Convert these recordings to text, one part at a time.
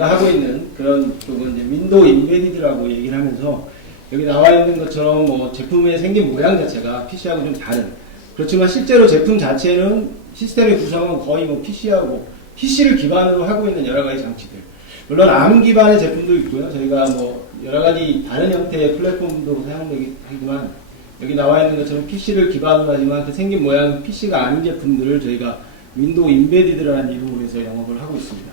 제가 하고 있는 그런 쪽은 이제 윈도우 인베디드라고 얘기를 하면서 여기 나와 있는 것처럼 뭐 제품의 생긴 모양 자체가 PC하고 좀 다른, 그렇지만 실제로 제품 자체는 시스템의 구성은 거의 뭐 PC를 기반으로 하고 있는 여러 가지 장치들. 물론 ARM 기반의 제품도 있고요. 저희가 뭐 여러 가지 다른 형태의 플랫폼도 사용되지만 여기 나와 있는 것처럼 PC를 기반으로 하지만 그 생긴 모양 PC가 아닌 제품들을 저희가 윈도우 인베디드라는 이름으로 해서 영업을 하고 있습니다.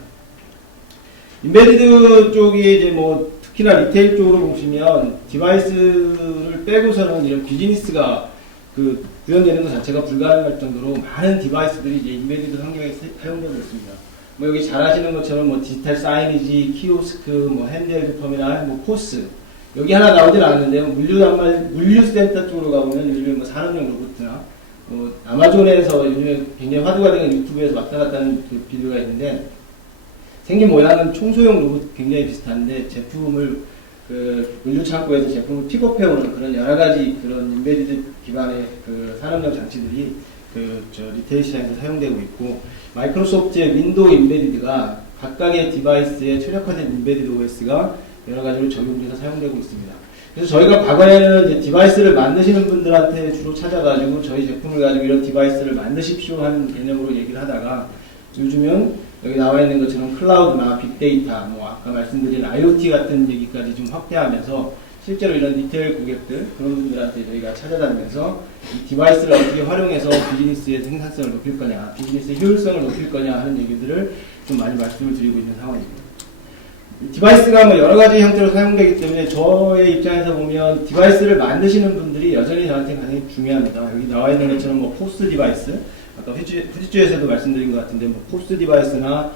인베디드 쪽이 이제 뭐 특히나 리테일 쪽으로 보시면 디바이스를 빼고서는 이런 비즈니스가 그 구현되는 것 자체가 불가능할 정도로 많은 디바이스들이 이제 인베디드 환경에 사용되고 있습니다. 뭐 여기 잘 아시는 것처럼 뭐 디지털 사이니지, 키오스크, 뭐 핸드헬드 터미널, 뭐 포스, 여기 하나 나오진 않았는데요. 물류센터 쪽으로 가보면 요즘 뭐 산업용 로봇이나 뭐 아마존에서 요즘에 굉장히 화두가 되는 유튜브에서 왔다 갔다 하는 그 비디오가 있는데 생긴 모양은 청소용 로봇 굉장히 비슷한데 제품을 그 물류 창고에서 제품을 픽업해오는 그런 여러 가지 그런 인베디드 기반의 그 산업용 장치들이 저 리테일 시장에서 사용되고 있고, 마이크로소프트의 윈도우 인베디드가 각각의 디바이스에 최적화된 인베디드 OS가 여러 가지로 적용돼서 사용되고 있습니다. 그래서 저희가 과거에는 이제 디바이스를 만드시는 분들한테 주로 찾아가지고 저희 제품을 가지고 이런 디바이스를 만드십시오 하는 개념으로 얘기를 하다가 요즘은 여기 나와 있는 것처럼 클라우드나 빅데이터, 뭐 아까 말씀드린 IoT 같은 얘기까지 좀 확대하면서 실제로 이런 리테일 고객들, 그런 분들한테 저희가 찾아다니면서 이 디바이스를 어떻게 활용해서 비즈니스의 생산성을 높일 거냐, 비즈니스의 효율성을 높일 거냐 하는 얘기들을 좀 많이 말씀을 드리고 있는 상황입니다. 디바이스가 뭐 여러 가지 형태로 사용되기 때문에 저의 입장에서 보면 디바이스를 만드시는 분들이 여전히 저한테 굉장히 중요합니다. 여기 나와 있는 것처럼 뭐 포스 디바이스, 아까 후지주에서도 말씀드린 것 같은데 뭐 포스 디바이스나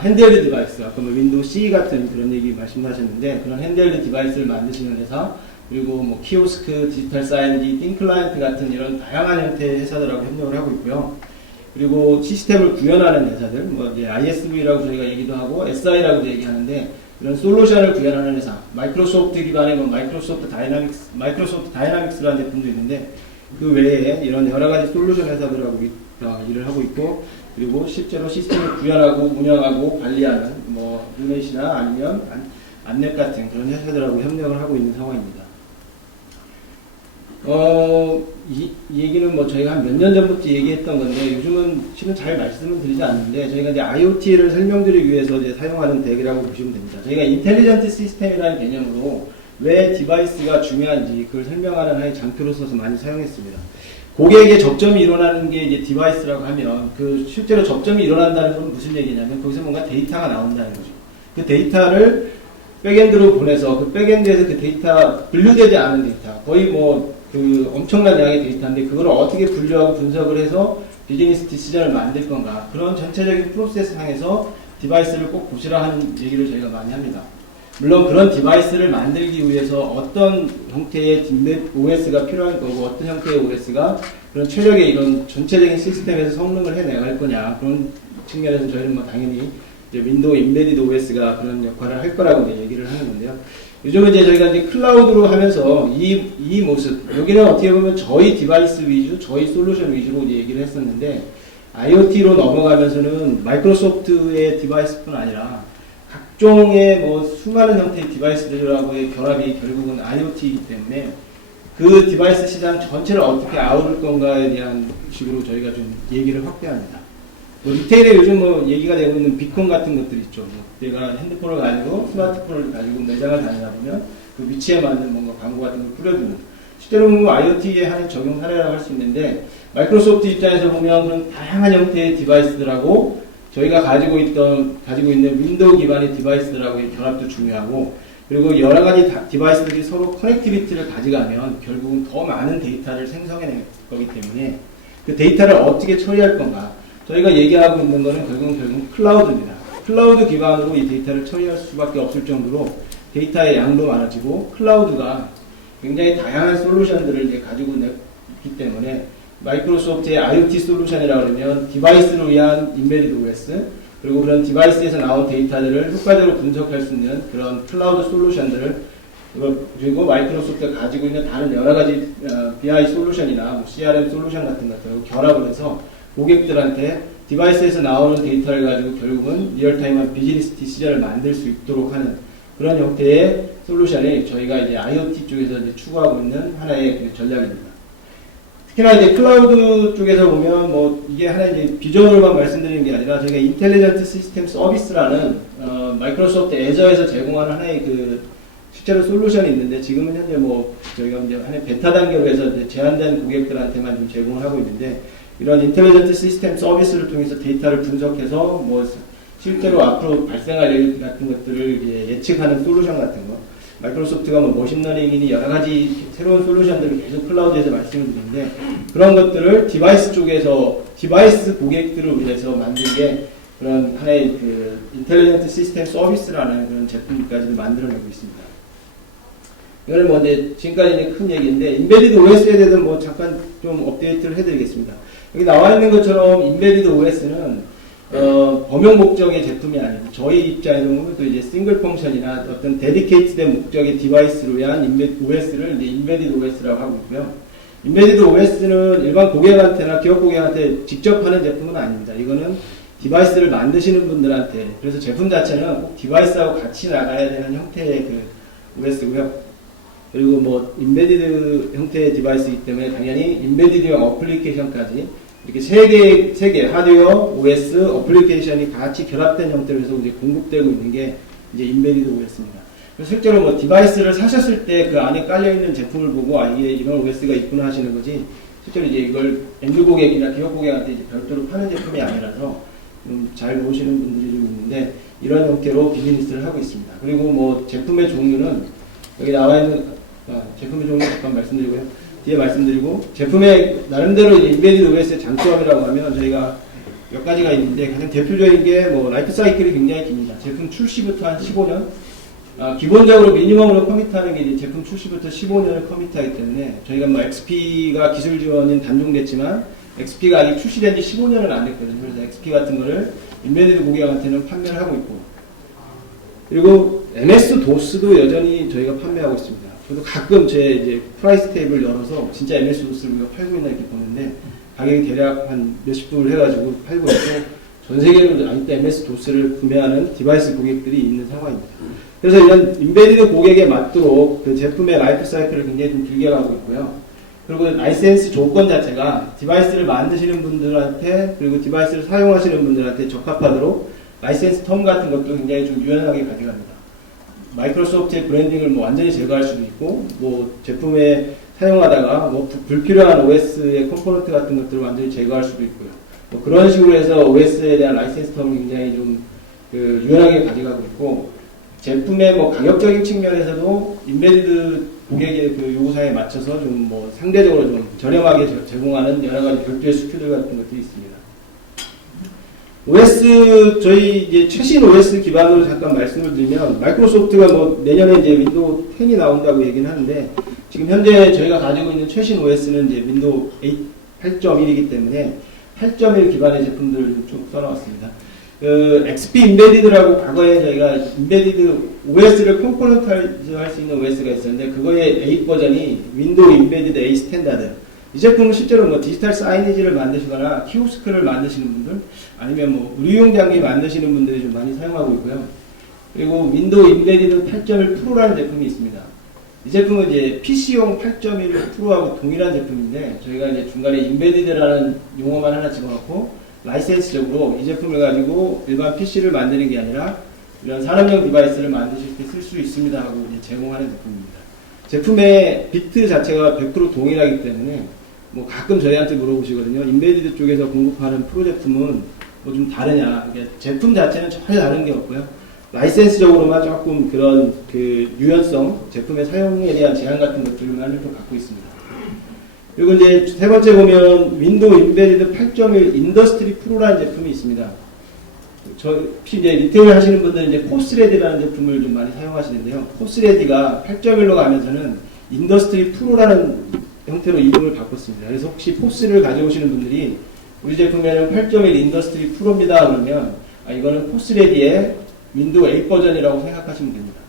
핸드헬드 디바이스, 아까 뭐 윈도우 C 같은 그런 얘기 말씀하셨는데 그런 핸드헬드 디바이스를 만드시는 회사, 그리고 뭐 키오스크, 디지털 사이언지, 띵클라이언트 같은 이런 다양한 형태의 회사들하고 협력을 하고 있고요. 그리고 시스템을 구현하는 회사들, 뭐 이제 ISV라고 저희가 얘기도 하고 SI라고도 얘기하는데 이런 솔루션을 구현하는 회사, 마이크로소프트 기반의 뭐 마이크로소프트 다이나믹스라는 제품도 있는데 그 외에 이런 여러 가지 솔루션 회사들하고 일을 하고 있고, 그리고 실제로 시스템을 구현하고 운영하고 관리하는 뭐 루넷이나 아니면 안넷 같은 그런 회사들하고 협력을 하고 있는 상황입니다. 이 얘기는 뭐 저희가 한 몇 년 전부터 얘기했던 건데 요즘은 실은 잘 말씀을 드리지 않는데 저희가 이제 IoT를 설명드리기 위해서 이제 사용하는 덱이라고 보시면 됩니다. 저희가 인텔리전트 시스템이라는 개념으로 왜 디바이스가 중요한지 그걸 설명하는 하나의 장표로 써서 많이 사용했습니다. 고객에게 접점이 일어나는 게 이제 디바이스라고 하면 그 실제로 접점이 일어난다는 건 무슨 얘기냐면 거기서 뭔가 데이터가 나온다는 거죠. 그 데이터를 백엔드로 보내서 그 백엔드에서 그 데이터 분류되지 않은 데이터, 거의 뭐 그 엄청난 양의 데이터인데 그걸 어떻게 분류하고 분석을 해서 비즈니스 디시전을 만들 건가, 그런 전체적인 프로세스 상에서 디바이스를 꼭 보시라 하는 얘기를 저희가 많이 합니다. 물론 그런 디바이스를 만들기 위해서 어떤 형태의 OS가 필요한 거고 어떤 형태의 OS가 그런 최적의 이런 전체적인 시스템에서 성능을 해내갈 거냐, 그런 측면에서 저희는 뭐 당연히 이제 윈도우 인베디드 OS가 그런 역할을 할 거라고 이제 얘기를 하는 건데요. 요즘은 이제 저희가 이제 클라우드로 하면서 이 모습, 여기는 어떻게 보면 저희 디바이스 위주, 저희 솔루션 위주로 이제 얘기를 했었는데 IoT로 넘어가면서는 마이크로소프트의 디바이스뿐 아니라 각종의 뭐 수많은 형태의 디바이스들하고의 결합이 결국은 IoT이기 때문에 그 디바이스 시장 전체를 어떻게 아우를 건가에 대한 식으로 저희가 좀 얘기를 확대합니다. 뭐 리테일에 요즘 뭐 얘기가 되고 있는 비콘 같은 것들 있죠. 뭐 내가 핸드폰을 가지고 스마트폰을 가지고 매장을 다니다 보면 그 위치에 맞는 뭔가 광고 같은 걸 뿌려주는, 실제로 뭐 IoT의 한 적용 사례라고 할 수 있는데 마이크로소프트 입장에서 보면 그런 다양한 형태의 디바이스들하고 저희가 가지고 있는 윈도우 기반의 디바이스들하고의 결합도 중요하고, 그리고 여러 가지 디바이스들이 서로 커넥티비티를 가져가면 결국은 더 많은 데이터를 생성해낼 거기 때문에 그 데이터를 어떻게 처리할 건가, 저희가 얘기하고 있는 것은 결국은 클라우드입니다. 클라우드 기반으로 이 데이터를 처리할 수밖에 없을 정도로 데이터의 양도 많아지고 클라우드가 굉장히 다양한 솔루션들을 이제 가지고 있기 때문에 마이크로소프트의 IoT 솔루션이라고 하면 디바이스를 위한 인베디드 OS, 그리고 그런 디바이스에서 나온 데이터들을 효과적으로 분석할 수 있는 그런 클라우드 솔루션들을, 그리고 마이크로소프트가 가지고 있는 다른 여러 가지 BI 솔루션이나 뭐 CRM 솔루션 같은 것들을 결합을 해서 고객들한테 디바이스에서 나오는 데이터를 가지고 결국은 리얼타임한 비즈니스 디시전을 만들 수 있도록 하는 그런 형태의 솔루션이 저희가 이제 IoT 쪽에서 이제 추구하고 있는 하나의 그 전략입니다. 특히나 이제 클라우드 쪽에서 보면 뭐 이게 하나 이제 비전으로만 말씀드리는 게 아니라 저희가 인텔리전트 시스템 서비스라는 마이크로소프트 애저에서 제공하는 하나의 그 실제로 솔루션이 있는데 지금은 현재 뭐 저희가 이제 하나의 베타 단계로 해서 이제 제한된 고객들한테만 좀 제공을 하고 있는데 이런 인텔리전트 시스템 서비스를 통해서 데이터를 분석해서 뭐 실제로 앞으로 발생할 일 같은 것들을 예측하는 솔루션 같은 거 마이크로소프트가 뭐 머신러닝이니 여러 가지 새로운 솔루션들을 계속 클라우드에서 말씀을 드리는데 그런 것들을 디바이스 쪽에서 디바이스 고객들을 위해서 만든 게 그런 하나의 그 인텔리전트 시스템 서비스라는 그런 제품까지 만들어내고 있습니다. 이거는 뭐 이제 지금까지 큰 얘기인데 인베디드 OS에 대해서 뭐 잠깐 좀 업데이트를 해드리겠습니다. 여기 나와 있는 것처럼 인베디드 OS는 범용 목적의 제품이 아니고 저희 입장에서 보면 또 이제 싱글 펑션이나 어떤 데디케이트된 목적의 디바이스를 위한 OS를 이제 인베디드 OS라고 하고 있고요. 인베디드 OS는 일반 고객한테나 기업 고객한테 직접 하는 제품은 아닙니다. 이거는 디바이스를 만드시는 분들한테 그래서 제품 자체는 꼭 디바이스하고 같이 나가야 되는 형태의 그 OS고요. 그리고 뭐 인베디드 형태의 디바이스이기 때문에 당연히 인베디드형 어플리케이션까지 이렇게 세 개 하드웨어, OS, 어플리케이션이 같이 결합된 형태로 해서 이제 공급되고 있는 게 이제 인베디드 OS입니다. 실제로 뭐 디바이스를 사셨을 때 그 안에 깔려 있는 제품을 보고 아 이게 이런 OS가 있구나 하시는 거지 실제로 이제 이걸 엔드 고객이나 기업 고객한테 이제 별도로 파는 제품이 아니라서 잘 모르시는 분들이 좀 있는데 이런 형태로 비즈니스를 하고 있습니다. 그리고 뭐 제품의 종류는 여기 나와 있는 제품의 종류 잠깐 말씀드리고요. 뒤에 말씀드리고 제품의 나름대로 이제 인베디드 OS의 장점이라고 하면 저희가 몇 가지가 있는데 가장 대표적인 게 뭐 라이프 사이클이 굉장히 깁니다. 제품 출시부터 한 15년 기본적으로 미니멈으로 커밋하는 게 이제 제품 출시부터 15년을 커밋하기 때문에 저희가 뭐 XP가 기술 지원은 단종됐지만 XP가 아직 출시된 지 15년은 안 됐거든요. 그래서 XP 같은 거를 인베디드 고객한테는 판매를 하고 있고 그리고 MS-DOS도 여전히 저희가 판매하고 있습니다. 저도 가끔 제 이제 프라이스 탭을 열어서 진짜 MS-DOS를 우리가 팔고 있나 이렇게 보는데 가격이 대략 한 몇십 불을 해가지고 팔고 있고 전 세계로 아직도 MS-DOS를 구매하는 디바이스 고객들이 있는 상황입니다. 그래서 이런 인베디드 고객에 맞도록 그 제품의 라이프 사이클을 굉장히 좀 길게 가고 있고요. 그리고 라이센스 조건 자체가 디바이스를 만드시는 분들한테 그리고 디바이스를 사용하시는 분들한테 적합하도록 라이센스 텀 같은 것도 굉장히 좀 유연하게 가져갑니다. 마이크로소프트의 브랜딩을 뭐 완전히 제거할 수도 있고, 뭐 제품에 사용하다가 뭐 불필요한 OS의 컴포넌트 같은 것들을 완전히 제거할 수도 있고요. 뭐 그런 식으로 해서 OS에 대한 라이센스 텀을 굉장히 좀 유연하게 가져가고 있고, 제품의 뭐 가격적인 측면에서도 인베디드 고객의 그 요구사에 맞춰서 좀 뭐 상대적으로 좀 저렴하게 제공하는 여러 가지 별도의 스킬들 같은 것들이 있습니다. OS, 저희 이제 최신 OS 기반으로 잠깐 말씀을 드리면, 마이크로소프트가 뭐 내년에 이제 윈도우 10이 나온다고 얘기는 하는데, 지금 현재 저희가 가지고 있는 최신 OS는 이제 윈도우 8.1이기 때문에 8.1 기반의 제품들을 좀 써놨습니다. XP 인베디드라고 과거에 저희가 인베디드 OS를 컴포넌트화해서 할 수 있는 OS가 있었는데, 그거의 8 버전이 윈도우 인베디드 A 스탠다드. 이 제품은 실제로 뭐 디지털 사이니지를 만드시거나 키오스크를 만드시는 분들, 아니면 뭐 의료용 장비 만드시는 분들이 좀 많이 사용하고 있고요. 그리고 윈도우 인베디드 8.1 프로라는 제품이 있습니다. 이 제품은 이제 PC용 8.1 프로하고 동일한 제품인데, 저희가 이제 중간에 인베디드라는 용어만 하나 집어넣고 라이센스적으로 이 제품을 가지고 일반 PC를 만드는 게 아니라 이런 산업용 디바이스를 만드실 때 쓸 수 있습니다 하고 이제 제공하는 제품입니다. 제품의 비트 자체가 100% 동일하기 때문에 뭐 가끔 저희한테 물어보시거든요. 인베디드 쪽에서 공급하는 프로 제품은 뭐 좀 다르냐. 그러니까 제품 자체는 전혀 다른 게 없고요. 라이센스적으로만 조금 그런 그 유연성, 제품의 사용에 대한 제한 같은 것들만 좀 갖고 있습니다. 그리고 이제 세 번째 보면 윈도우 인베디드 8.1 인더스트리 프로라는 제품이 있습니다. 이제 리테일 하시는 분들은 이제 포스레디라는 제품을 좀 많이 사용하시는데요. 포스레디가 8.1로 가면서는 인더스트리 프로라는 형태로 이름을 바꿨습니다. 그래서 혹시 포스를 가져오시는 분들이 우리 제품에는 8.1 인더스트리 프로입니다 그러면 이거는 포스레디의 윈도우 8 버전이라고 생각하시면 됩니다.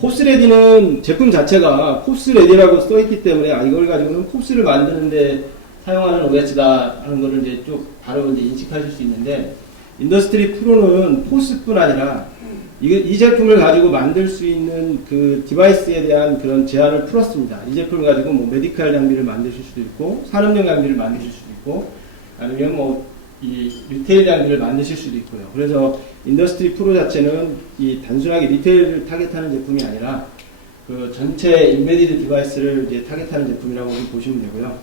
포스레디는 제품 자체가 포스레디라고 써있기 때문에 이걸 가지고는 포스를 만드는데 사용하는 OS다 하는 거를 이제 쭉 바로 이제 인식하실 수 있는데, 인더스트리 프로는 포스뿐 아니라 이 제품을 가지고 만들 수 있는 그 디바이스에 대한 그런 제한을 풀었습니다. 이 제품을 가지고 뭐 메디컬 장비를 만드실 수도 있고, 산업용 장비를 만드실 수도 있고, 아니면 뭐 이 리테일 장비를 만드실 수도 있고요. 그래서 인더스트리 프로 자체는 이 단순하게 리테일을 타겟하는 제품이 아니라 그 전체 인베디드 디바이스를 이제 타겟하는 제품이라고 보시면 되고요.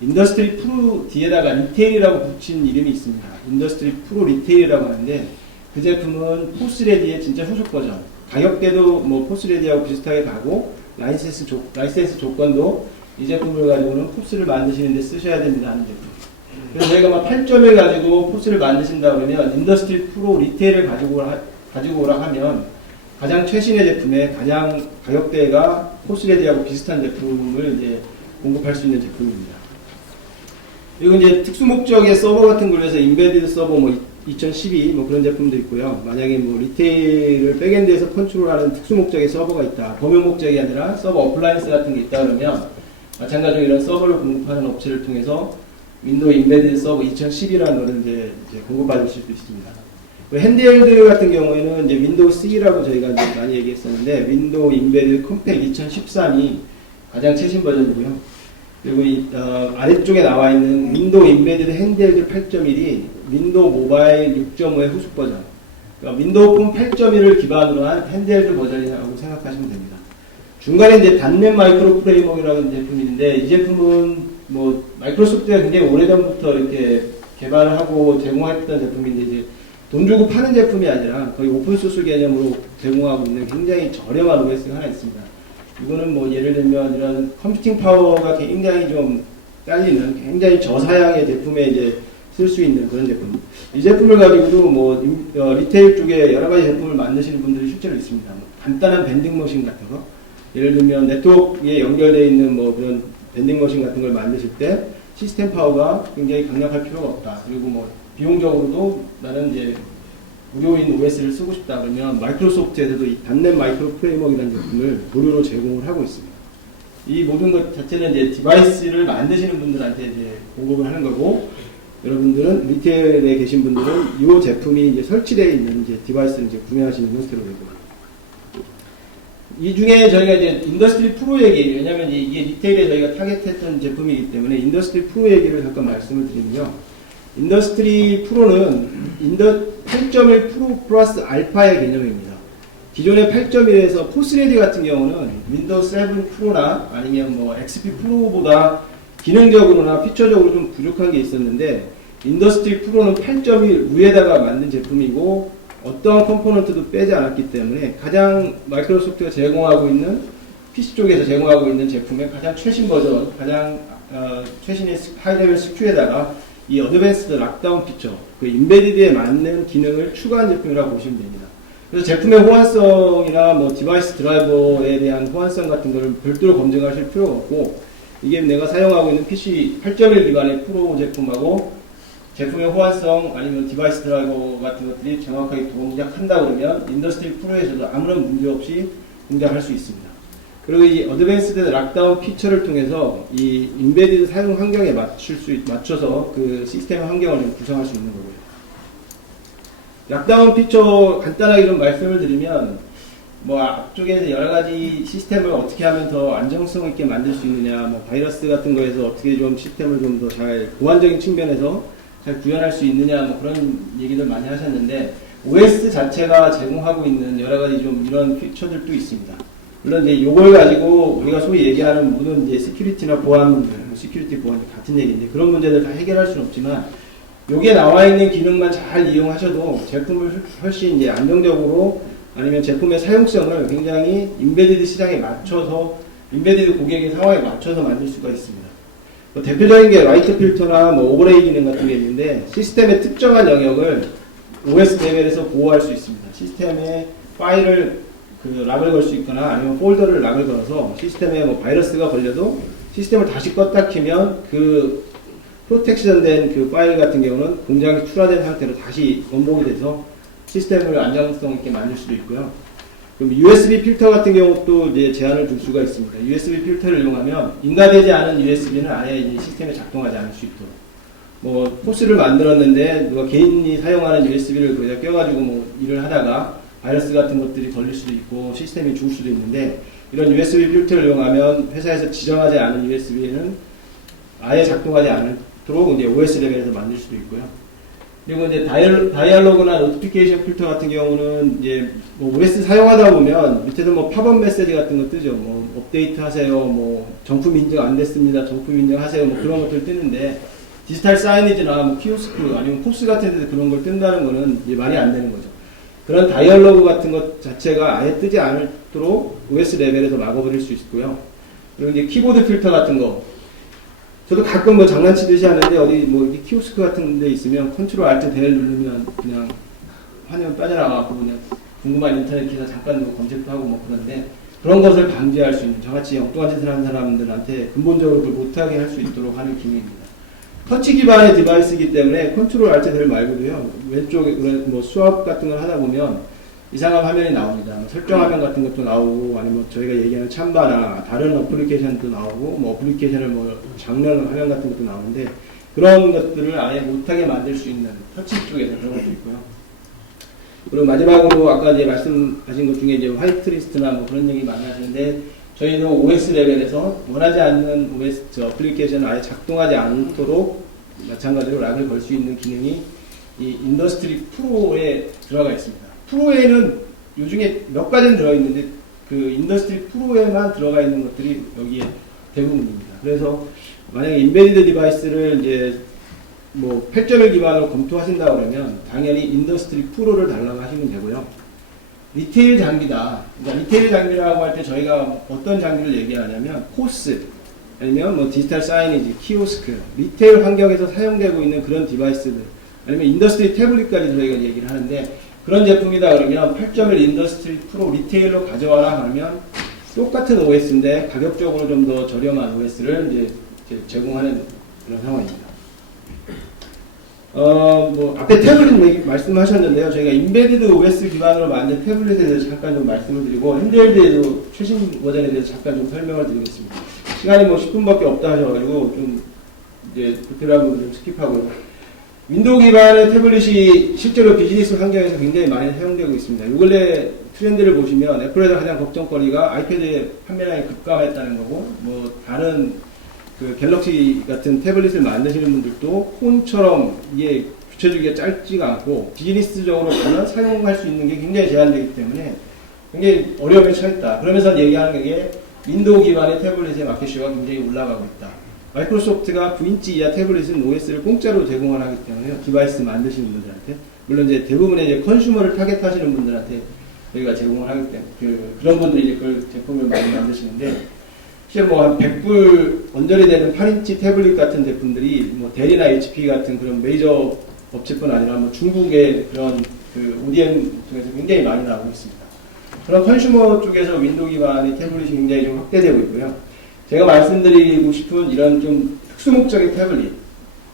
인더스트리 프로 뒤에다가 리테일이라고 붙인 이름이 있습니다. 인더스트리 프로 리테일이라고 하는데, 그 제품은 포스레디의 진짜 후속 버전. 가격대도 뭐 포스레디하고 비슷하게 가고, 라이센스 조건도 이 제품을 가지고는 포스를 만드시는데 쓰셔야 됩니다 하는 제품. 그래서 저희가 막 8점을 가지고 포스를 만드신다 그러면 인더스트리 프로 리테일을 가지고 오라 하면 가장 최신의 제품에 가장 가격대가 포스레디하고 비슷한 제품을 이제 공급할 수 있는 제품입니다. 그리고 이제 특수 목적의 서버 같은 걸 위해서 인베디드 서버 뭐 2012 뭐 그런 제품도 있고요. 만약에 뭐 리테일을 백엔드에서 컨트롤하는 특수 목적의 서버가 있다. 범용 목적이 아니라 서버 어플라이언스 같은 게 있다 그러면 마찬가지로 이런 서버를 공급하는 업체를 통해서 윈도우 인베디드 서버 2010이라는 거를 이제 공급받으실 수 있습니다. 핸드헬드 같은 경우에는 이제 윈도우 C라고 저희가 이제 많이 얘기했었는데, 윈도우 인베디드 컴팩 2013이 가장 최신 버전이고요. 그리고 아래쪽에 나와 있는 윈도우 인베디드 핸드헬드 8.1이 윈도우 모바일 6.5의 후속 버전. 그러니까 윈도우 폰 8.1을 기반으로 한 핸드헬드 버전이라고 생각하시면 됩니다. 중간에 이제 단넷 마이크로 프레임워크라는 제품이 있는데, 이 제품은 뭐 마이크로소프트가 굉장히 오래전부터 이렇게 개발을 하고 제공했던 제품인데, 이제 돈 주고 파는 제품이 아니라 거의 오픈소스 개념으로 제공하고 있는 굉장히 저렴한 OS가 하나 있습니다. 이거는 뭐 예를 들면 이런 컴퓨팅 파워가 굉장히 좀 딸리는 굉장히 저사양의 제품에 이제 쓸 수 있는 그런 제품. 이 제품을 가지고도 뭐 리테일 쪽에 여러 가지 제품을 만드시는 분들이 실제로 있습니다. 뭐 간단한 밴딩 머신 같은 거, 예를 들면 네트워크에 연결되어 있는 뭐 그런 밴딩 머신 같은 걸 만드실 때 시스템 파워가 굉장히 강력할 필요가 없다. 그리고 뭐 비용적으로도 나는 이제 무료인 OS를 쓰고 싶다 그러면 마이크로소프트에서도 이 단넷 마이크로 프레임워크라는 제품을 무료로 제공을 하고 있습니다. 이 모든 것 자체는 이제 디바이스를 만드시는 분들한테 이제 공급을 하는 거고, 여러분들은 리테일에 계신 분들은 이 제품이 이제 설치되어 있는 이제 디바이스를 이제 구매하시는 형태로 되고요. 이 중에 저희가 이제 인더스트리 프로 얘기, 왜냐면 이게 리테일에 저희가 타겟했던 제품이기 때문에 인더스트리 프로 얘기를 잠깐 말씀을 드리면요. 인더스트리 프로는 8.1 프로 플러스 알파의 개념입니다. 기존의 8.1에서 포스레디 같은 경우는 윈도우 7 프로나 아니면 뭐 XP 프로보다 기능적으로나 피처적으로 좀 부족한 게 있었는데, 인더스트리 프로는 8.1 위에다가 만든 제품이고 어떠한 컴포넌트도 빼지 않았기 때문에 가장 마이크로소프트가 제공하고 있는 PC 쪽에서 제공하고 있는 제품의 가장 최신 버전, 가장 최신의 하이레벨 스큐에다가 이 어드밴스드 락다운 피처, 그 인베디드에 맞는 기능을 추가한 제품이라고 보시면 됩니다. 그래서 제품의 호환성이나 뭐 디바이스 드라이버에 대한 호환성 같은 거를 별도로 검증하실 필요가 없고, 이게 내가 사용하고 있는 PC 8.1 기반의 프로 제품하고 제품의 호환성 아니면 디바이스 드라이버 같은 것들이 정확하게 동작한다 그러면 인더스트리 프로에서도 아무런 문제 없이 동작할 수 있습니다. 그리고 이 어드밴스드 락다운 피처를 통해서 이 인베디드 사용 환경에 맞춰서 그 시스템 환경을 좀 구성할 수 있는 거고요. 락다운 피처 간단하게 좀 말씀을 드리면, 뭐 앞쪽에서 여러 가지 시스템을 어떻게 하면 더 안정성 있게 만들 수 있느냐, 뭐 바이러스 같은 거에서 어떻게 좀 시스템을 좀 더 잘 보안적인 측면에서 잘 구현할 수 있느냐, 뭐 그런 얘기들 많이 하셨는데, OS 자체가 제공하고 있는 여러 가지 좀 이런 피처들도 있습니다. 물론 이제 이걸 가지고 우리가 소위 얘기하는 모든 이제 시큐리티나 보안 문제, 시큐리티 보안 같은 얘기인데, 그런 문제들 다 해결할 수는 없지만, 여기에 나와 있는 기능만 잘 이용하셔도 제품을 훨씬 이제 안정적으로, 아니면 제품의 사용성을 굉장히 인베디드 시장에 맞춰서, 인베디드 고객의 상황에 맞춰서 만들 수가 있습니다. 뭐 대표적인 게 라이트 필터나 뭐 오버레이 기능 같은 게 있는데, 시스템의 특정한 영역을 OS 레벨에서 보호할 수 있습니다. 시스템에 파일을 락을 걸 수 있거나 아니면 폴더를 락을 걸어서 시스템에 뭐 바이러스가 걸려도 시스템을 다시 껐다 키면 그 프로텍션 된 그 파일 같은 경우는 공장이 출하된 상태로 다시 원복이 돼서 시스템을 안정성 있게 만들 수도 있고요. 그럼 USB 필터 같은 경우도 이제 제한을 줄 수가 있습니다. USB 필터를 이용하면 인가되지 않은 USB는 아예 이제 시스템에 작동하지 않을 수 있도록. 뭐 포스를 만들었는데 누가 개인이 사용하는 USB를 거기다 껴가지고 뭐 일을 하다가 바이러스 같은 것들이 걸릴 수도 있고 시스템이 죽을 수도 있는데 이런 USB 필터를 이용하면 회사에서 지정하지 않은 USB는 아예 작동하지 않도록 이제 OS 레벨에서 만들 수도 있고요. 그리고 이제 다이얼로그나 노티피케이션 필터 같은 경우는 이제 뭐 OS 사용하다 보면 밑에서 뭐 팝업 메시지 같은 거 뜨죠. 뭐 업데이트 하세요. 뭐 정품 인증 안 됐습니다. 정품 인증하세요. 뭐 그런 것들 뜨는데 디지털 사이니지나 뭐 키오스크 아니면 포스 같은 데서 그런 걸 뜬다는 거는 이제 말이 안 되는 거죠. 그런 다이얼로그 같은 것 자체가 아예 뜨지 않도록 OS 레벨에서 막아버릴 수 있고요. 그리고 이제 키보드 필터 같은 거. 저도 가끔 뭐 장난치듯이 하는데 어디 뭐 이렇게 키오스크 같은 데 있으면 컨트롤 알트 델 누르면 그냥 화면 빠져나가고 그냥 궁금한 인터넷 기사 잠깐 뭐 검색도 하고 뭐 그런데 그런 것을 방지할 수 있는 저같이 엉뚱한 짓을 하는 사람들한테 근본적으로 그걸 못하게 할 수 있도록 하는 기능입니다. 터치 기반의 디바이스이기 때문에 컨트롤 알트 델 말고도요 왼쪽에 뭐 수업 같은 걸 하다 보면 이상한 화면이 나옵니다. 뭐 설정 화면 같은 것도 나오고 아니면 저희가 얘기하는 참바나 다른 어플리케이션도 나오고 뭐 어플리케이션을 뭐 장르 화면 같은 것도 나오는데 그런 것들을 아예 못하게 만들 수 있는 터치 쪽에서 그런 것도 있고요. 그리고 마지막으로 아까 이제 말씀하신 것 중에 이제 화이트리스트나 뭐 그런 얘기 많이 하시는데 저희는 OS 레벨에서 원하지 않는 OS 어플리케이션을 아예 작동하지 않도록 마찬가지로 락을 걸 수 있는 기능이 이 인더스트리 프로에 들어가 있습니다. 프로에는 요중에 몇 가지는 들어있는데 그 인더스트리 프로에만 들어가 있는 것들이 여기에 대부분입니다. 그래서 만약에 인베디드 디바이스를 이제 뭐 8.1 기반으로 검토하신다 그러면 당연히 인더스트리 프로를 달라고 하시면 되고요. 리테일 장비다. 그러니까 리테일 장비라고 할 때 저희가 어떤 장비를 얘기하냐면 포스 아니면 뭐 디지털 사이니지, 키오스크, 리테일 환경에서 사용되고 있는 그런 디바이스들 아니면 인더스트리 태블릿까지 저희가 얘기를 하는데 그런 제품이다 그러면 8.1 인더스트리 프로 리테일로 가져와라 하면 똑같은 OS인데 가격적으로 좀 더 저렴한 OS를 이제 제공하는 그런 상황입니다. 뭐 앞에 태블릿 말씀하셨는데요. 저희가 인베디드 OS 기반으로 만든 태블릿에 대해서 잠깐 좀 말씀을 드리고 핸드헬드에도 최신 버전에 대해서 잠깐 좀 설명을 드리겠습니다. 시간이 뭐 10분밖에 없다 하셔가지고 좀 이제 디테일한 부분 좀 스킵하고요. 윈도우 기반의 태블릿이 실제로 비즈니스 환경에서 굉장히 많이 사용되고 있습니다. 요 근래 트렌드를 보시면 애플에서 가장 걱정거리가 아이패드의 판매량이 급감했다는 거고 뭐 다른 그 갤럭시 같은 태블릿을 만드시는 분들도 폰처럼 이게 주체주기가 짧지가 않고 비즈니스적으로 가면 사용할 수 있는 게 굉장히 제한되기 때문에 굉장히 어려움에 처했다. 그러면서 얘기하는 게 윈도우 기반의 태블릿의 마켓시어가 굉장히 올라가고 있다. 마이크로소프트가 9인치 이하 태블릿은 OS를 공짜로 제공을 하기 때문에 디바이스 만드시는 분들한테 물론 이제 대부분의 이제 컨슈머를 타겟하시는 분들한테 저희가 제공을 하기 때문에 그런 분들이 이제 그 제품을 많이 만드시는데 실제 뭐 한 100불 언저리 되는 8인치 태블릿 같은 제품들이 뭐 델이나 HP 같은 그런 메이저 업체뿐 아니라 뭐 중국의 그런 그 ODM 쪽에서 굉장히 많이 나오고 있습니다. 그런 컨슈머 쪽에서 윈도우 기반의 태블릿이 굉장히 좀 확대되고 있고요. 제가 말씀드리고 싶은 이런 좀 특수목적인 태블릿,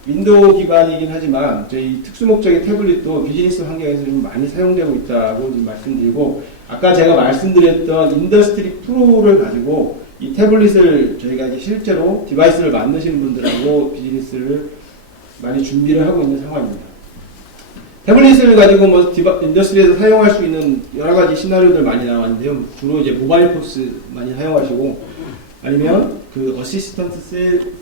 윈도우 기반이긴 하지만 저희 특수목적인 태블릿도 비즈니스 환경에서 좀 많이 사용되고 있다고 지금 말씀드리고 아까 제가 말씀드렸던 인더스트리 프로를 가지고 이 태블릿을 저희가 이제 실제로 디바이스를 만드시는 분들하고 비즈니스를 많이 준비를 하고 있는 상황입니다. 태블릿을 가지고 뭐 인더스트리에서 사용할 수 있는 여러 가지 시나리오들 많이 나왔는데요. 주로 이제 모바일 포스 많이 사용하시고 아니면 그 어시스턴트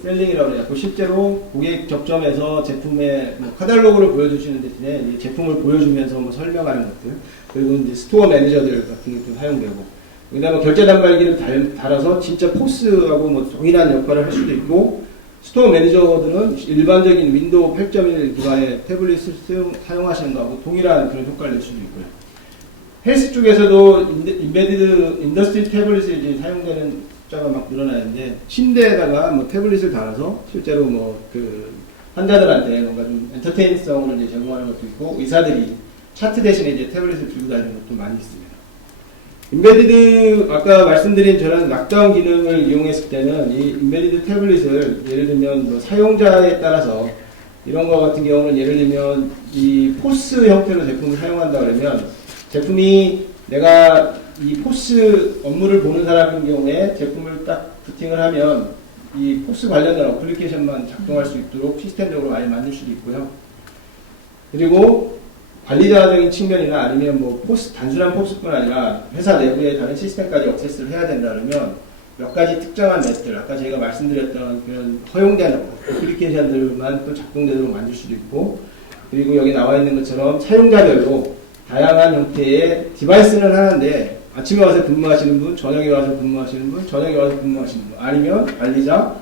셀링이라고 해요. 실제로 고객 접점에서 제품의 뭐 카탈로그를 보여주시는 대신에 제품을 보여주면서 뭐 설명하는 것들 그리고 이제 스토어 매니저들 같은 것도 사용되고 그다음에 결제 단말기를 달아서 진짜 포스하고 뭐 동일한 역할을 할 수도 있고 스토어 매니저들은 일반적인 윈도우 8.1 기반의 태블릿을 사용하시는 거하고 동일한 그런 효과를 낼 수도 있고요. 헬스 쪽에서도 인베디드 인더스트리 태블릿이 이제 사용되는 숫자가 막 늘어나는데 침대에다가 뭐 태블릿을 달아서 실제로 뭐 그 환자들한테 뭔가 좀 엔터테인성을 이제 제공하는 것도 있고 의사들이 차트 대신에 이제 태블릿을 들고 다니는 것도 많이 있습니다. 인베디드 아까 말씀드린 저런 락다운 기능을 이용했을 때는 이 인베디드 태블릿을 예를 들면 뭐 사용자에 따라서 이런 거 같은 경우는 예를 들면 이 포스 형태로 제품을 사용한다 그러면 제품이 내가 이 포스 업무를 보는 사람인 경우에 제품을 딱 부팅을 하면 이 포스 관련된 어플리케이션만 작동할 수 있도록 시스템적으로 많이 만들 수도 있고요. 그리고 관리자적인 측면이나 아니면 뭐 단순한 포스뿐 아니라 회사 내부의 다른 시스템까지 액세스를 해야 된다 그러면 몇 가지 특정한 맵들, 아까 제가 말씀드렸던 그런 허용된 어플리케이션들만 또 작동되도록 만들 수도 있고, 그리고 여기 나와 있는 것처럼 사용자별로 다양한 형태의 디바이스는 하는데 아침에 와서 근무하시는 분, 저녁에 와서 근무하시는 분, 저녁에 와서 근무하시는 분, 아니면 관리자,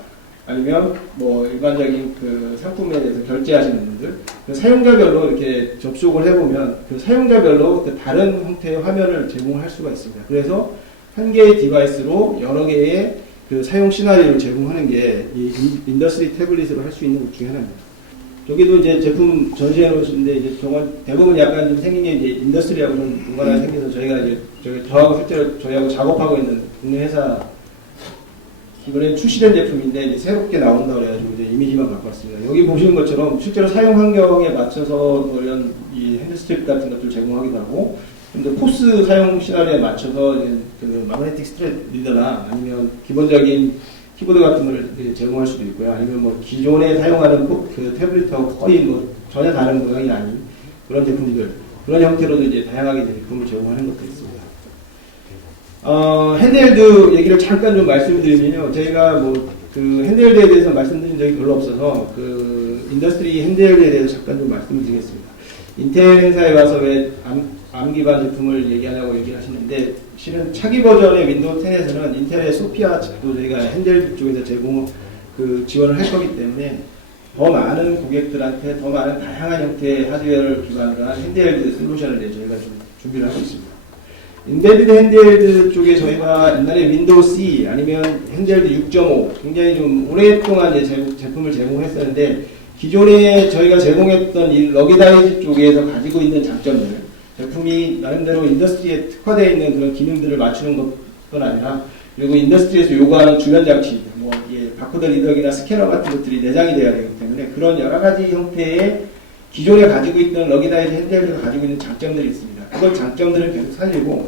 아니면 뭐 일반적인 그 상품에 대해서 결제하시는 분들, 그 사용자별로 이렇게 접속을 해보면 그 사용자별로 그 다른 형태의 화면을 제공할 수가 있습니다. 그래서 한 개의 디바이스로 여러 개의 그 사용 시나리오를 제공하는 게 이 인더스트리 태블릿으로 할 수 있는 것 중에 하나입니다. 여기도 이제 제품 전시해 놓으시는데 이제 저건 대부분 약간 좀 생긴 게 이제 인더스트리하고는 무관하게 생겨서 저희가 이제 저하고 실제로 저희하고 작업하고 있는 국내 회사 이번에 출시된 제품인데 이제 새롭게 나온다 그래가지고 이제 이미지만 갖고 왔습니다. 여기 보시는 것처럼 실제로 사용 환경에 맞춰서 이런 이 핸드스트립 같은 것들을 제공하기도 하고, 근데 포스 사용 시나리오에 맞춰서 이제 그 마그네틱 스트랩 리더나 아니면 기본적인 키보드 같은 걸 제공할 수도 있고요. 아니면 뭐 기존에 사용하는 그 태블릿하고 거의 뭐 전혀 다른 모양이 아닌 그런 제품들, 그런 형태로도 이제 다양하게 제품을 제공하는 것도 있습니다. 핸드헬드 얘기를 잠깐 좀 말씀드리면요. 저희가 뭐 그 핸드헬드에 대해서 말씀드린 적이 별로 없어서 그 인더스트리 핸드헬드에 대해서 잠깐 좀 말씀을 드리겠습니다. 인텔 행사에 와서 왜 ARM 기반 제품을 얘기하냐고 얘기하시는데, 실은 차기 버전의 윈도우 10에서는 인텔의 소피아 칩도 저희가 핸드헬드 쪽에서 지원을 할 거기 때문에 더 많은 고객들한테 더 많은 다양한 형태의 하드웨어를 기반으로 한 핸드헬드 솔루션을 저희가 좀 준비를 하고 있습니다. 인베디드 핸드헬드 쪽에 저희가 옛날에 윈도우 C 아니면 핸드헬드 6.5 굉장히 좀 오랫동안 제품을 제공했었는데, 기존에 저희가 제공했던 이 러기다이즈 쪽에서 가지고 있는 장점들, 제품이 나름대로 인더스트리에 특화되어 있는 그런 기능들을 맞추는 것뿐 아니라, 그리고 인더스트리에서 요구하는 주변 장치, 뭐 바코드 리더기나 스캐너 같은 것들이 내장이 되어야 되기 때문에 그런 여러 가지 형태의 기존에 가지고 있던 러기다이즈 핸드헬드가 가지고 있는 장점들이 있습니다. 그런 장점들을 계속 살리고,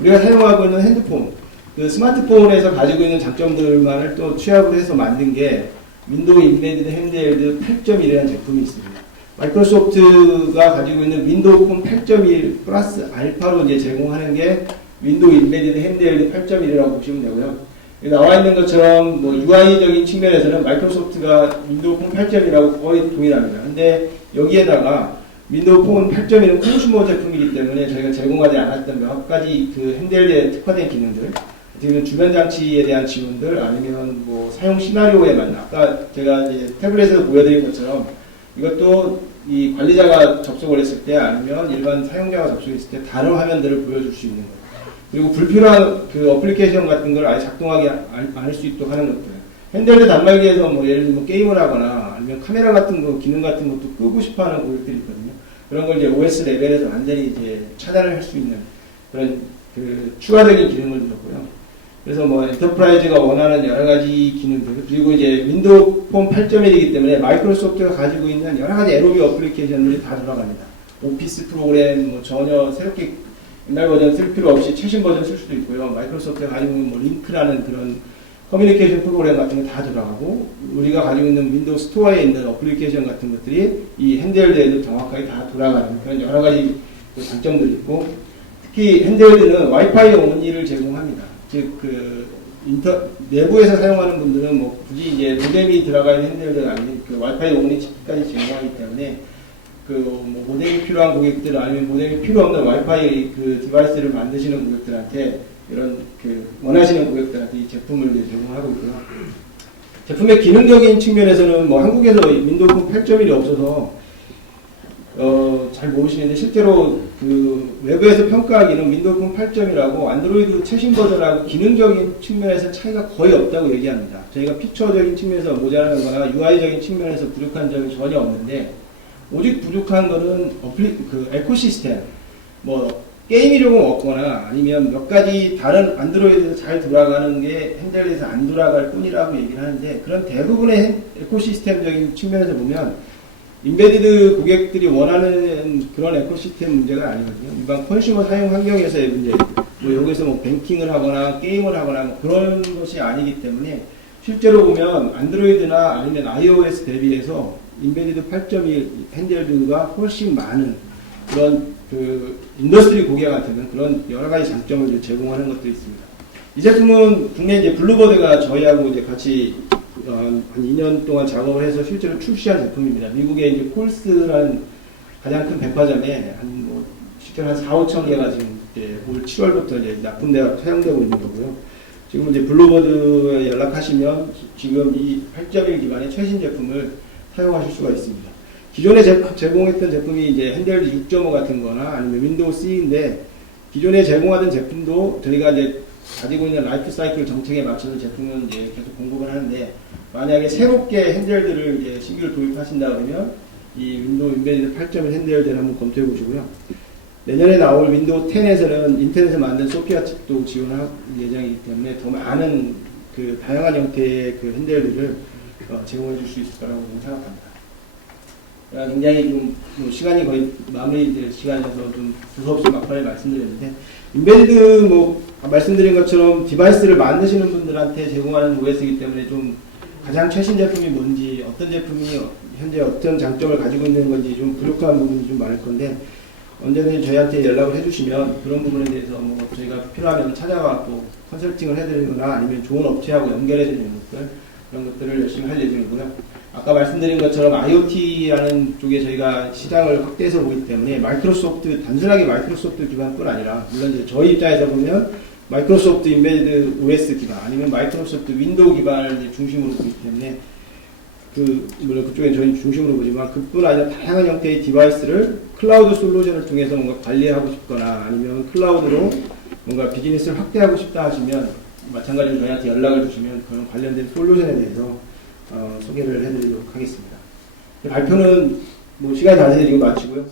우리가 사용하고 있는 핸드폰, 그 스마트폰에서 가지고 있는 장점들만을 또 취합을 해서 만든 게 윈도우 인베디드 핸드헬드 8.1이라는 제품이 있습니다. 마이크로소프트가 가지고 있는 윈도우 폰 8.1 플러스 알파로 이제 제공하는 게 윈도우 인베디드 핸드헬드 8.1이라고 보시면 되고요. 나와 있는 것처럼 뭐 UI적인 측면에서는 마이크로소프트가 윈도우 폰 8.1하고 거의 동일합니다. 근데 여기에다가 윈도우 폰 8.1은 컨슈머 제품이기 때문에 저희가 제공하지 않았던 몇 가지 그 핸드헬드에 특화된 기능들, 어떻게 주변 장치에 대한 지원들, 아니면 뭐 사용 시나리오에 맞는, 아까 제가 이제 태블릿에서 보여드린 것처럼 이것도 이 관리자가 접속을 했을 때 아니면 일반 사용자가 접속했을 때 다른 화면들을 보여줄 수 있는 것, 그리고 불필요한 그 어플리케이션 같은 걸 아예 작동하지 않을 수 있도록 하는 것들, 핸드헬드 단말기에서 뭐 예를 들면 게임을 하거나 아니면 카메라 같은 거, 기능 같은 것도 끄고 싶어 하는 고객들이 있거든요. 그런 걸 이제 OS 레벨에서 완전히 이제 차단을 할 수 있는 그런 그 추가적인 기능을 넣었고요. 그래서 뭐 엔터프라이즈가 원하는 여러 가지 기능들, 그리고 이제 윈도우 폰 8.1이기 때문에 마이크로소프트가 가지고 있는 여러 가지 에로비 어플리케이션들이 다 들어갑니다. 오피스 프로그램 뭐 전혀 새롭게 옛날 버전 쓸 필요 없이 최신 버전 쓸 수도 있고요. 마이크로소프트가 가지고 있는 뭐 링크라는 그런 커뮤니케이션 프로그램 같은 게 다 들어가고, 우리가 가지고 있는 윈도우 스토어에 있는 어플리케이션 같은 것들이 이 핸드헬드에도 정확하게 다 돌아가는 그런 여러 가지 장점들이 있고, 특히 핸드헬드는 와이파이 온리를 제공합니다. 즉, 내부에서 사용하는 분들은 뭐 굳이 이제 모뎀이 들어가 있는 핸드헬드가 아닌 그 와이파이 온리 칩까지 제공하기 때문에 뭐 모뎀이 필요한 고객들 아니면 모뎀이 필요 없는 와이파이 그 디바이스를 만드시는 고객들한테 이런 원하시는 고객들한테 이 제품을 이제 제공하고 있고요. 제품의 기능적인 측면에서는 뭐 한국에서 윈도우 8.1이 없어서 잘 모르시는데, 실제로 그 외부에서 평가하기는 윈도우 8.1하고 안드로이드 최신 버전하고 기능적인 측면에서 차이가 거의 없다고 얘기합니다. 저희가 피처적인 측면에서 모자라는 거나 UI적인 측면에서 부족한 점이 전혀 없는데, 오직 부족한 거는 에코시스템, 뭐 게임이 조금 없거나 아니면 몇 가지 다른 안드로이드에서 잘 돌아가는 게 핸드헬드에서 안 돌아갈 뿐이라고 얘기를 하는데, 그런 대부분의 에코시스템적인 측면에서 보면 인베디드 고객들이 원하는 그런 에코시스템 문제가 아니거든요. 일반 컨슈머 사용 환경에서의 문제이고, 뭐 여기서 뭐 뱅킹을 하거나 게임을 하거나 뭐 그런 것이 아니기 때문에 실제로 보면 안드로이드나 아니면 iOS 대비해서 인베디드 8.1 핸들드가 훨씬 많은 그런 그 인더스트리 고객 같은 그런 여러 가지 장점을 제공하는 것도 있습니다. 이 제품은 국내 이제 블루버드가 저희하고 이제 같이 한 2년 동안 작업을 해서 실제로 출시한 제품입니다. 미국에 이제 콜스라는 가장 큰 백화점에 한 실제로 한 4, 5천 개가 지금 이제 올 7월부터 이제 납품되어 사용되고 있는 거고요. 지금 이제 블루버드에 연락하시면 지금 이 8.1 기반의 최신 제품을 사용하실 수가 있습니다. 기존에 제공했던 제품이 이제 핸들드 6.5 같은 거나 아니면 윈도우 C인데 기존에 제공하던 제품도 저희가 이제 가지고 있는 라이프 사이클 정책에 맞춰서 제품은 이제 계속 공급을 하는데 만약에 새롭게 핸들드를 이제 신규로 도입하신다 그러면 이 윈도우 인베디드 8.1 핸들드를 한번 검토해 보시고요. 내년에 나올 윈도우 10에서는 인텔에서 만든 소피아 칩도 지원할 예정이기 때문에 더 많은 그 다양한 형태의 그 핸들드를 제공해 줄 수 있을 거라고 생각합니다. 굉장히 좀 시간이 거의 마무리될 시간이어서 좀 두서없이 막판에 말씀드렸는데 인베디드 말씀드린 것처럼 디바이스를 만드시는 분들한테 제공하는 OS이기 때문에 좀 가장 최신 제품이 뭔지 어떤 제품이 현재 어떤 장점을 가지고 있는 건지 좀 부족한 부분이 좀 많을 건데 언제든지 저희한테 연락을 해주시면 그런 부분에 대해서 저희가 필요하면 찾아가고 컨설팅을 해드리거나 아니면 좋은 업체하고 연결해드리는 것들 그런 것들을 열심히 할 예정이고요. 아까 말씀드린 것처럼 IoT라는 쪽에 저희가 시장을 확대해서 보기 때문에 단순하게 마이크로소프트 기반뿐 아니라 물론 이제 저희 입장에서 보면 마이크로소프트 인베디드 OS 기반 아니면 마이크로소프트 윈도우 기반을 중심으로 보기 때문에 물론 그쪽에 저희 중심으로 보지만 그뿐 아니라 다양한 형태의 디바이스를 클라우드 솔루션을 통해서 뭔가 관리하고 싶거나 아니면 클라우드로 뭔가 비즈니스를 확대하고 싶다 하시면 마찬가지로 저희한테 연락을 주시면 그런 관련된 솔루션에 대해서 소개를 해드리도록 하겠습니다. 발표는 시간이 다 돼서 이거 마치고요.